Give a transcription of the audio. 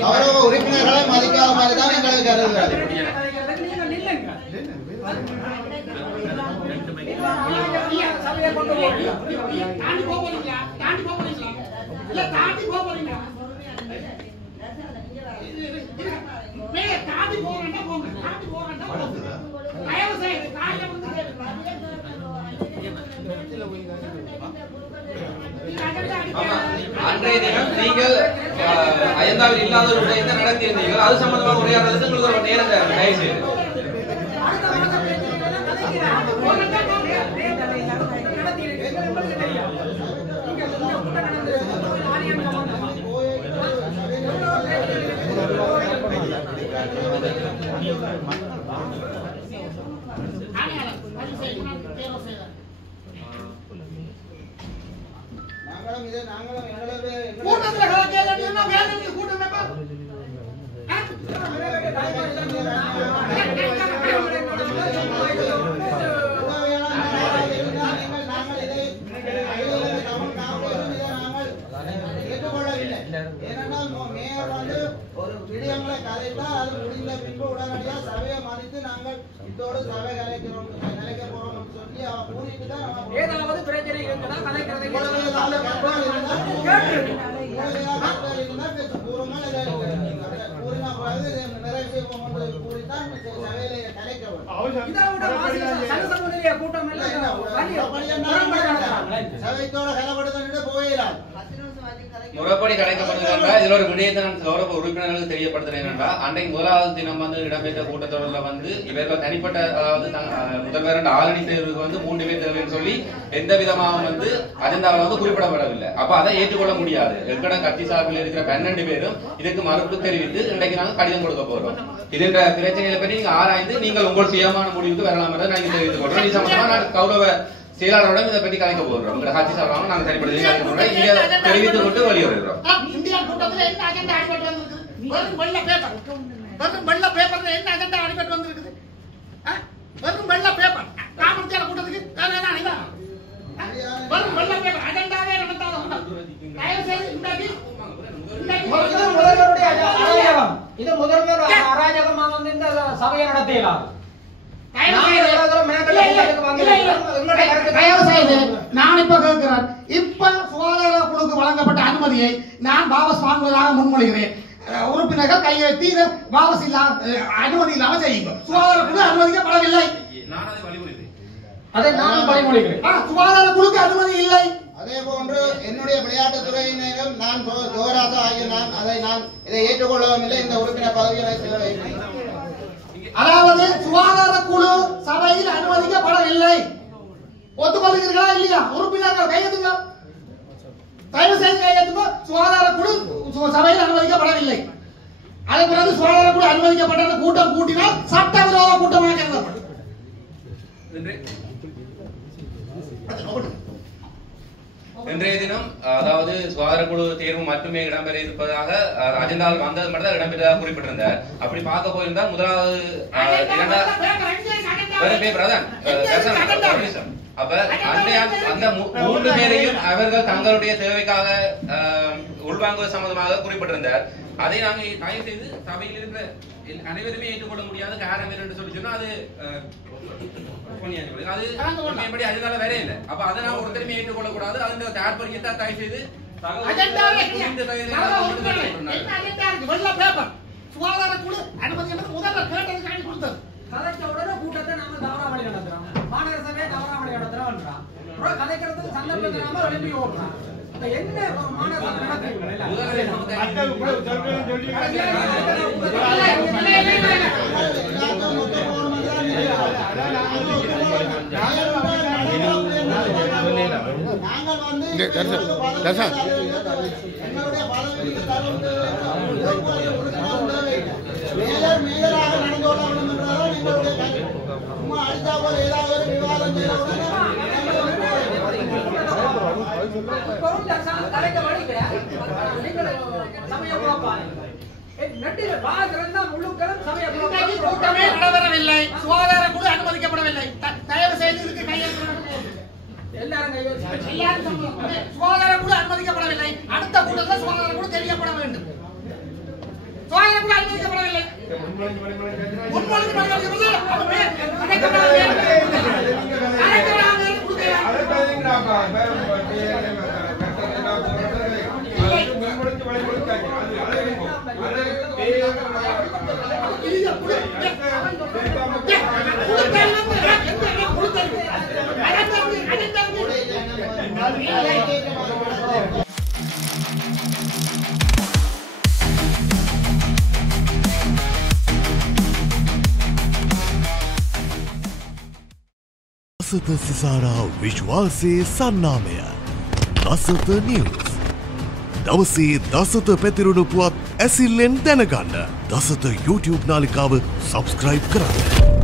கௌரவ உறுப்பினர்களை மதிக்காத மாதிரி தான் எங்களுக்கு கருதுகிறது. அன்றைய தினம் நீங்கள் அயந்தாவில் இல்லாதவருடைய என்ன நடத்தியிருந்தீர்கள் அது சம்பந்தமாக உரையாடுறதுக்கு உங்களுக்கு ஒரு நேரம் தயவு செய்து. ஒரு விடயங்களை கதைத்தால் அது முடிந்த பின்பு உடனடியாக சபையை மதித்து நாங்கள் இதோடு சபை கலைக்க போறோம் சொல்லி கூறிட்டு தான் ஏதாவது பிரச்சனை இருக்குன்னா கலைக்கிறதை முறைப்படி கலைக்கப்படுகிறது. இதுல ஒரு விடயத்தை நான் கௌரவ உறுப்பினர்களுக்கு தெரியப்படுத்துறேன். அன்றைக்கு முதலாவது தினம் இடம்பெற்ற கூட்டத்தொடரில் இவர்கள் தனிப்பட்ட முதல்வர் ஆளணி தேர்வுக்கு 3 பேர் தேவைன்னு சொல்லி எந்த விதமாக அஜெண்டாவில் குறிப்பிடப்படவில்லை. அப்ப அதை ஏற்றுக்கொள்ள முடியாது. எங்கட கட்சி சார்பில் இருக்கிற 12 பேரும் இதுக்கு மறுப்பு தெரிவித்து இன்றைக்கு நாங்கள் கடிதம் கொடுக்க போறோம். இதன் பிரச்சனைகளை பற்றி நீங்க ஆராய்ந்து நீங்கள் உங்கள் சுயமான முடிவுக்கு வரலாம் என்று நாங்கள் தெரிவித்துக் கொள்றோம். இது சம்பந்தமா நான் கௌரவ செயலாளரோட இதை பற்றி கலைக்க போகிறோம். உங்க ஆட்சி சார்பாக நாங்கள் தனிப்படுத்தி கலைக்க போறோம். இங்க தெரிவித்துக் கொண்டு வெளியேறுகிறோம். இந்தியா கூட்டத்தில் என்ன அஜெண்டா அடிபட்டு வந்திருக்குது? வெள்ள பேப்பர் என்ன அஜெண்டா அடிபட்டு வந்திருக்குது? வெறும் வெள்ள பேப்பர். காமர்த்தியால கூட்டத்துக்கு வெறும் வெள்ள பேப்பர் அஜெண்டாவே நடத்தாத கூட்டம். தயவு செய்து முதல்வருடைய அராஜகம் இது முதல்வர் அராஜகமாக இந்த சபையை நடத்தலாம். நான் இப்ப கேட்கிறேன். இப்ப சுகாதார குழுக்கு வழங்கப்பட்ட அனுமதியை நான் வாபஸ் வாங்குவதாக முன்மொழிகிறேன். உறுப்பினர்கள் கையெழுத்தி வாபஸ் அனுமதி இல்லாம செய்யுங்க. சுகாதார குழு அனுமதிக்கப்படவில்லை. அதை நான் வழிமொழிகிறேன். சுகாதார குழுக்கு அனுமதி இல்லை. அதே போன்று என்னுடைய விளையாட்டுத்துறையினரும் நான் ஜோராசா ஆகிய நான் இதை ஏற்றுக்கொள்ளவும் இல்லை. இந்த உறுப்பினர் பதவியை அதாவது சுகாதார குழு சபையில் அனுமதிக்கப்படவில்லை. ஒத்துக்கொள்கிறீர்களா இல்லையா? உறுப்பினர்கள் கையெழுத்துங்க. தயவு செய்து கையெழுத்துங்க. சுகாதார குழு சபையில் அனுமதிக்கப்படவில்லை. அதே பிறகு சுகாதார குழு அனுமதிக்கப்பட்ட கூட்டம் கூட்டினால் சட்டவிரோத கூட்டமாக கருதப்படும். இன்றைய தினம் அதாவது சுகாதார குழு தேர்வு மட்டுமே இடம்பெற இருப்பதாக அஜெண்டாவில் வந்தது மட்டும் தான் இடம்பெற்றதாக குறிப்பிட்டிருந்தார். அப்படி பார்க்க போயிருந்தால் முதலாவது அப்ப அந்த 3 பேரையும் அவர்கள் தங்களுடைய தேவைக்காக உள்வாங்குவது சம்பந்தமாக குறிப்பிட்டிருந்தார். அதை நாங்கள் தயவு செய்து சபையில் இருக்கிற அனைவருமே ஏற்றுக்கொள்ள முடியாத காரணம் என்று சொல்லி சொன்னா அது அஜெண்டால வேற இல்லை. அப்ப அதை நான் ஒருத்தருமே ஏற்றுக்கொள்ள கூடாது. அந்த தாற்பயத்தை தயவு செய்து சுகாதார குழு அனுமதி முதல்ல கேட்டதுக்காண்டி கொடுத்தது. கதைச்ச உடனே கூட்டத்தை நாம தவறாமடி நடத்துறோம். மாநகர சபையை தவறாமடி நடத்துறோம். கதைக்கிறதுக்கு சந்தர்ப்பம் தராம எழுப்பி ஓடுறான். என்ன மாநகர சபை மேலராக நடந்து கொள்ள வேண்டும் என்றால் போல ஏதாவது ஒரு விவாதம் செய்யணும்னா கூட்டமே நடைபெறவில்லை, சுகாதார குழு அனுமதிக்கப்படவில்லை. தயவு செய்து இதுக்கு சுகாதார குழு அனுமதிக்கப்படவில்லை. அடுத்த கூட்டத்தில் சுகாதார குழு தெரியப்பட வேண்டும். சுகாதார குழு அனுமதிக்கப்படவில்லை. දසත සිසාරා විශ්වාසයේ සන්නාමය දසත නිවස් දවසේ දසත පැතිරුණු පුවත් ඇසිල්ලෙන් දැනගන්න දසත YouTube නාලිකාව සබස්ක්‍රයිබ් කරන්න.